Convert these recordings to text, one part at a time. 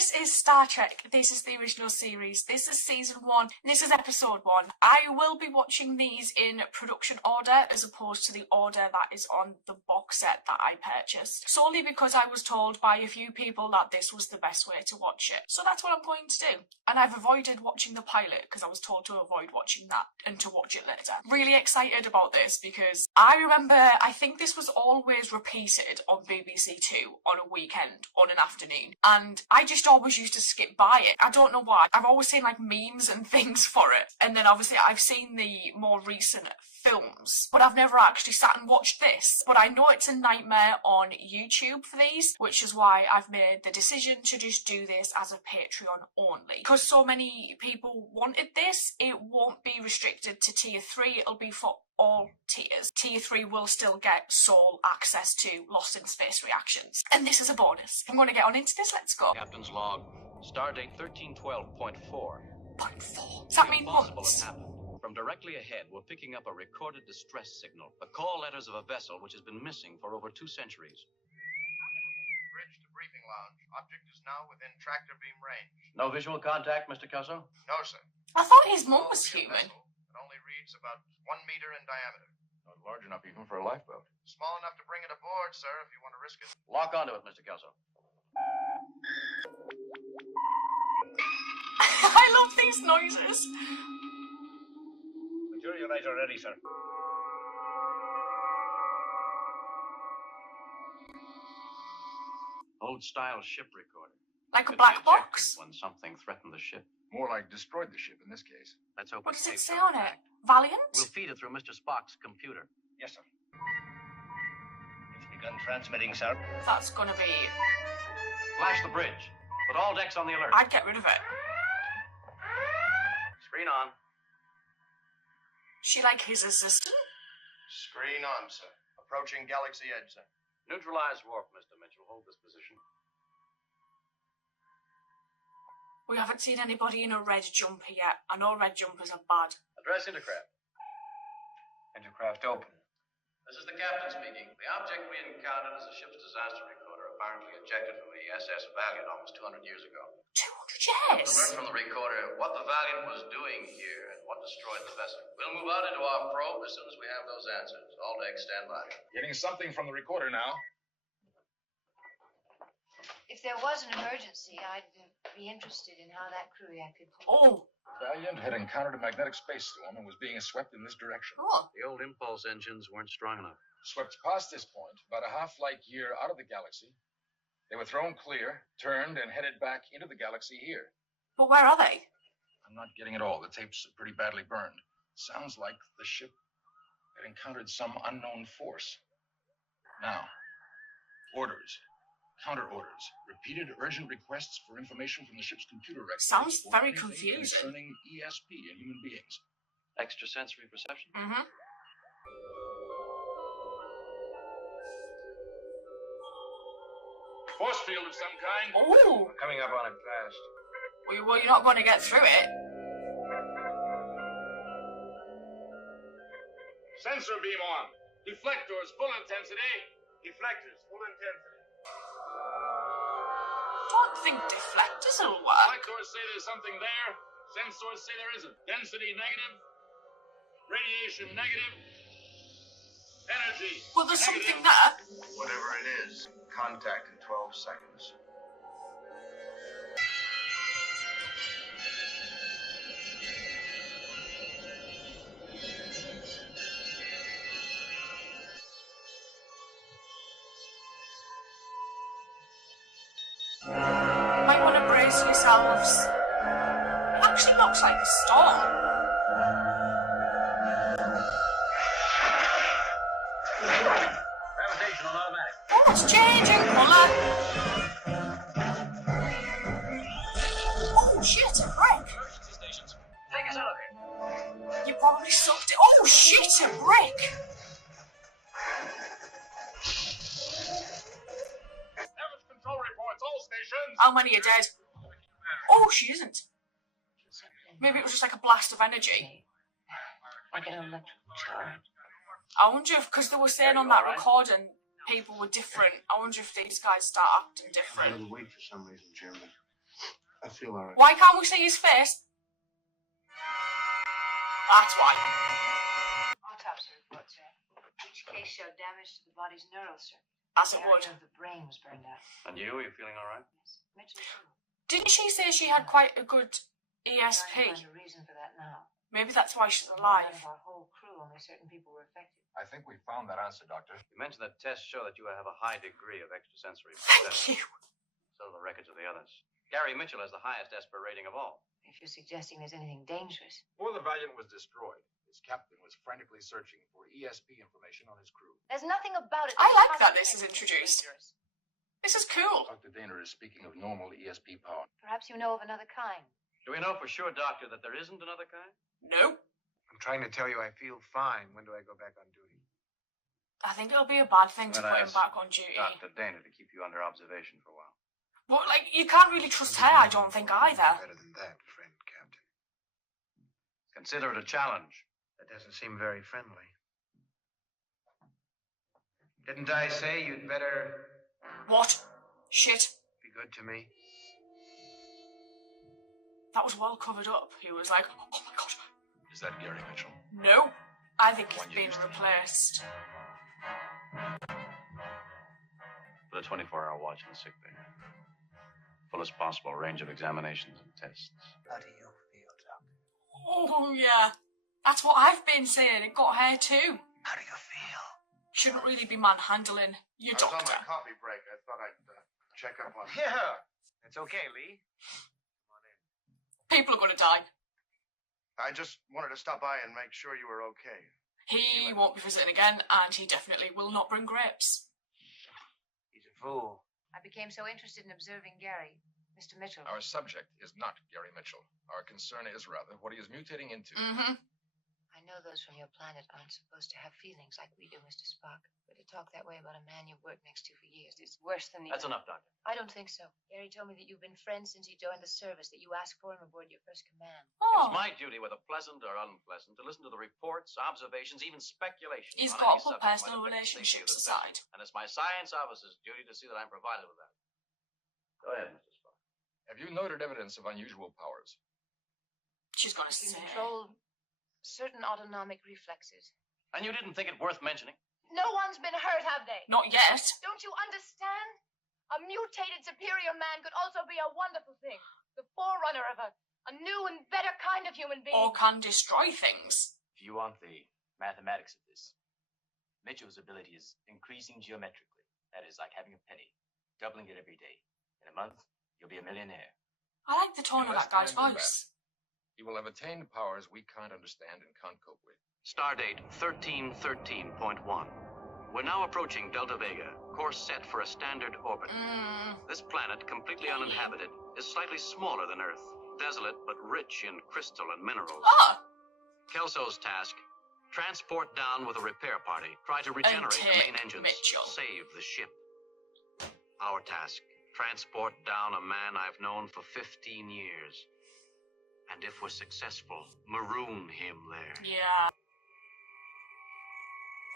This is Star Trek. This is the original series. This is season 1. This is episode 1. I will be watching these in production order as opposed to the order that is on the box set that I purchased. Solely because I was told by a few people that this was the best way to watch it. So that's what I'm going to do. And I've avoided watching the pilot because I was told to avoid watching that and to watch it later. Really excited about this because I remember, I think this was always repeated on BBC Two on a weekend, on an afternoon. And I just always used to skip by it. I don't know why. I've always seen like memes and things for it. And then obviously I've seen the more recent films, but I've never actually sat and watched this. But I know it's a nightmare on YouTube for these, which is why I've made the decision to just do this as a Patreon only. Because so many people wanted this, it won't be restricted to tier 3, it'll be for all tiers. Tier 3 will still get sole access to Lost in Space reactions. And this is a bonus. I'm going to get on into this, let's go. Captain's log, stardate 1312.4. Does that mean months? From directly ahead, we're picking up a recorded distress signal. The call letters of a vessel which has been missing for over 2 centuries. Bridge to briefing lounge. Object is now within tractor beam range. No visual contact, Mr. Kelso? No, sir. I thought his mum was human. It only reads about 1 meter in diameter. Not large enough even for a lifeboat. Small enough to bring it aboard, sir, if you want to risk it. Lock onto it, Mr. Kelso. I love these noises. Materializer ready, sir. Old-style ship recorder. Like a Could black be ejected box? when something threatened the ship. More like destroyed the ship in this case. Let's hope What it's does it safe say on it? contact. Valiant? We'll feed it through Mr. Spock's computer. Yes, sir. It's begun transmitting, sir. That's gonna be... Flash the bridge. Put all decks on the alert. I'd get rid of it. Screen on. She like his assistant? Screen on, sir. Approaching Galaxy Edge, sir. Neutralize warp, Mr. Mitchell. Hold this position. We haven't seen anybody in a red jumper yet. I know red jumpers are bad. Address Intercraft. Intercraft open. This is the captain speaking. The object we encountered is a ship's disaster recorder, apparently ejected from the SS Valiant almost 200 years ago. 200 Learn years? from the recorder what the Valiant was doing here and what destroyed the vessel. We'll move out into our probe as soon as we have those answers. All decks stand by. Getting something from the recorder now. If there was an emergency, I'd be interested in how that crew reacted. Oh. Valiant had encountered a magnetic space storm and was being swept in this direction. Oh. The old impulse engines weren't strong enough. Swept past this point, about a half-light year out of the galaxy, they were thrown clear, turned, and headed back into the galaxy here. But where are they? I'm not getting it all. The tapes are pretty badly burned. Sounds like the ship had encountered some unknown force. Now, orders. Counter-orders. Repeated urgent requests for information from the ship's computer records. Sounds or very anything confusing. Concerning ESP and human beings. Extrasensory perception? Mm-hmm. Force field of some kind. Oh. We're coming up on it fast. Well, you're not going to get through it. Sensor beam on. Deflectors full intensity. Deflectors, full intensity. Don't think deflectors will work. Deflectors say there's something there. Sensors say there isn't. Density negative. Radiation negative. Energy. Well, there's negative. something there. Whatever it is, contact in 12 seconds. Might want to brace yourselves. It actually looks like a storm. Gravitation on automatic. Oh, it's changing colour. Oh shit, a brick. Emergency stations. Take us elevator. You probably sucked it. Oh shit, a brick. Damage control reports, all stations. How many are dead? Oh, she isn't. Maybe it was just like a blast of energy. Like an electric charge. I wonder if, because they were saying on that recording, people were different. I wonder if these guys start acting I different. didn't wait for some reason, Chairman. feel all right. Why can't we see his face? That's why. Autopsy report, sir. Each case showed damage to the body's neural circuit. As The it would. area of the brain was burned out. And you? Are you feeling all right? Yes. Mitchell, too. Didn't she say she had quite a good Trying to ESP? find a reason for that now. Maybe that's why she's Out alive. of our whole crew, only certain people were affected. I think we found that answer, Doctor. You mentioned that tests show that you have a high degree of extrasensory Thank perception. you. So do the records of the others. Gary Mitchell has the highest Esper rating of all. If you're suggesting there's anything dangerous. Before the Valiant was destroyed, his captain was frantically searching for ESP information on his crew. There's nothing about it. I like that possibly this is makes it introduced. dangerous. This is cool. Dr. Daner is speaking of normal ESP power. Perhaps you know of another kind. Do we know for sure, Doctor, that there isn't another kind? No. I'm trying to tell you I feel fine. When do I go back on duty? I think it'll be a bad thing to Well, put him ask back on duty. Dr. Dana to keep you under observation for a while. But, like, you can't really trust her, I don't think, either. Better than that, friend Captain. Consider it a challenge. That doesn't seem very friendly. Didn't I say you'd better What? Shit. be good to me? That was well covered up. He was like, oh my god. Is that Gary Mitchell? No. I think he's One you been used to- replaced. Put a 24-hour watch in the sick bay. Fullest possible range of examinations and tests. How do you feel, Doctor? Oh, yeah. That's what I've been saying. It got her too. How do you feel? Shouldn't really be manhandling your I was on doctor. my coffee break. I thought I'd check up on you. Yeah, it's okay, Lee. People are going to die. I just wanted to stop by and make sure you were okay. He won't be visiting again, and he definitely will not bring grapes. He's a fool. I became so interested in observing Gary, Mr. Mitchell. Our subject is not Gary Mitchell. Our concern is, rather, what he is mutating into. Mm-hmm. I know those from your planet aren't supposed to have feelings like we do, Mr. Spock. But to talk that way about a man you've worked next to for years is worse than the... That's enough, Doctor. I don't think so. Gary told me that you've been friends since he joined the service, that you asked for him aboard your first command. Oh, It's my duty, whether pleasant or unpleasant, to listen to the reports, observations, even speculations. he's on got any to put subject personal might affect the safety relationships of the vessel. aside. And it's my science officer's duty to see that I'm provided with that. Go ahead, Mr. Spock. Have you noted evidence of unusual powers? She's going to You say. can control certain autonomic reflexes. And you didn't think it worth mentioning? No one's been hurt, have they? Not yet. Don't you understand? A mutated superior man could also be a wonderful thing. The forerunner of a new and better kind of human being. Or can destroy things. If you want the mathematics of this, Mitchell's ability is increasing geometrically. That is like having a penny, doubling it every day. In a month, you'll be a millionaire. I like the tone In of less that guy's time than voice. He will have attained powers we can't understand and can't cope with. Stardate 1313.1. We're now approaching Delta Vega, course set for a standard orbit. This planet, completely uninhabited, is slightly smaller than Earth, desolate but rich in crystal and minerals. Ah! Kelso's task, transport down with a repair party, try to regenerate the main take engines, Mitchell. save the ship. Our task, transport down a man I've known for 15 years. And if we're successful, maroon him there. Yeah.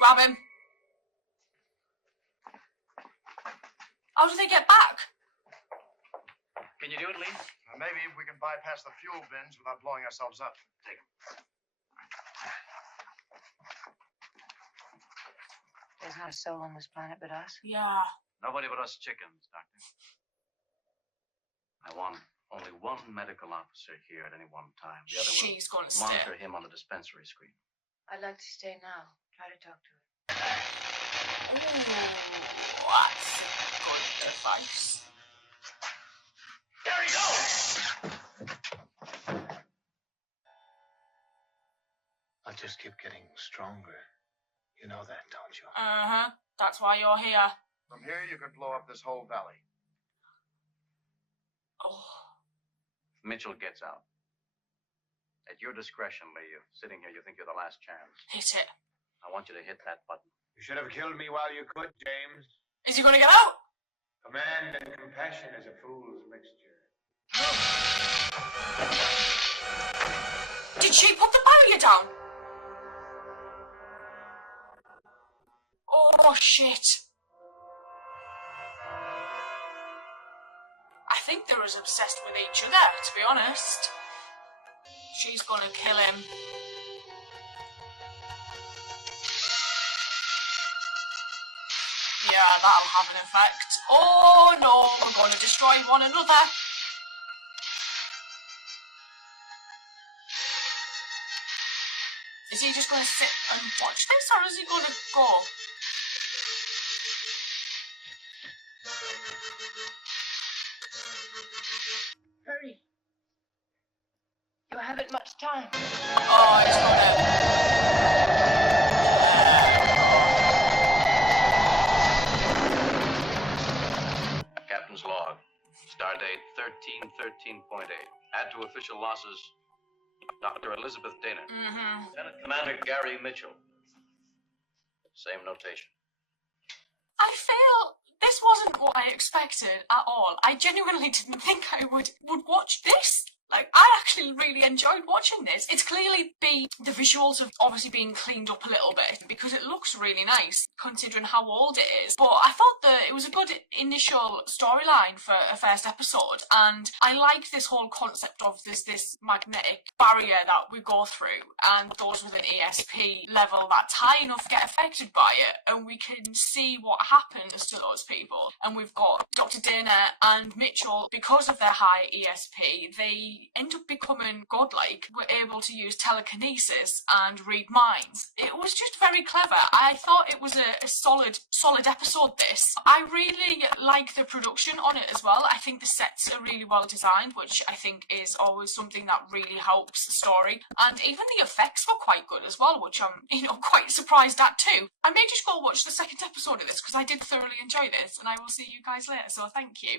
Grab him. How do they get back? Can you do it, Lee? Maybe we can bypass the fuel bins without blowing ourselves up. Take him. There's not a soul on this planet but us. Yeah. Nobody but us chickens, Doctor. I want only one medical officer here at any one time. The other She's going to will stay. monitor him on the dispensary screen. I'd like to stay now. Try to talk to him. Ooh, that's good advice. There he goes! I'll just keep getting stronger. You know that, don't you? Uh-huh. That's why you're here. From here, you could blow up this whole valley. Oh. If Mitchell gets out, at your discretion, Lee, you're sitting here, you think you're the last chance. Hit it. I want you to hit that button. You should have killed me while you could, James. Is he going to get out? Command and compassion is a fool's mixture. Did she put the barrier down? Oh, shit. I think they're as obsessed with each other, to be honest. She's gonna kill him. Yeah, that'll have an effect. Oh no, we're gonna destroy one another. Is he just gonna sit and watch this, or is he gonna go? Hurry. You haven't much time. Oh, he's gonna... Captain's log. Stardate 1313.8. Add to official losses. Dr. Elizabeth Dana. Lieutenant Commander Gary Mitchell. Same notation. I feel this wasn't what I expected at all. I genuinely didn't think I would watch this. Like, I actually really enjoyed watching this. It's clearly the visuals have obviously been cleaned up a little bit because it looks really nice considering how old it is. But I thought that it was a good initial storyline for a first episode, and I like this whole concept of this magnetic barrier that we go through, and those with an ESP level that's high enough get affected by it, and we can see what happens to those people. And we've got Dr. Dana and Mitchell, because of their high ESP, they end up becoming godlike. We're able to use telekinesis and read minds. It was just very clever. I thought it was a solid episode, this. I really like the production on it as well. I think the sets are really well designed, which I think is always something that really helps the story. And even the effects were quite good as well, which I'm, quite surprised at too. I may just go watch the second episode of this because I did thoroughly enjoy this, and I will see you guys later, so thank you.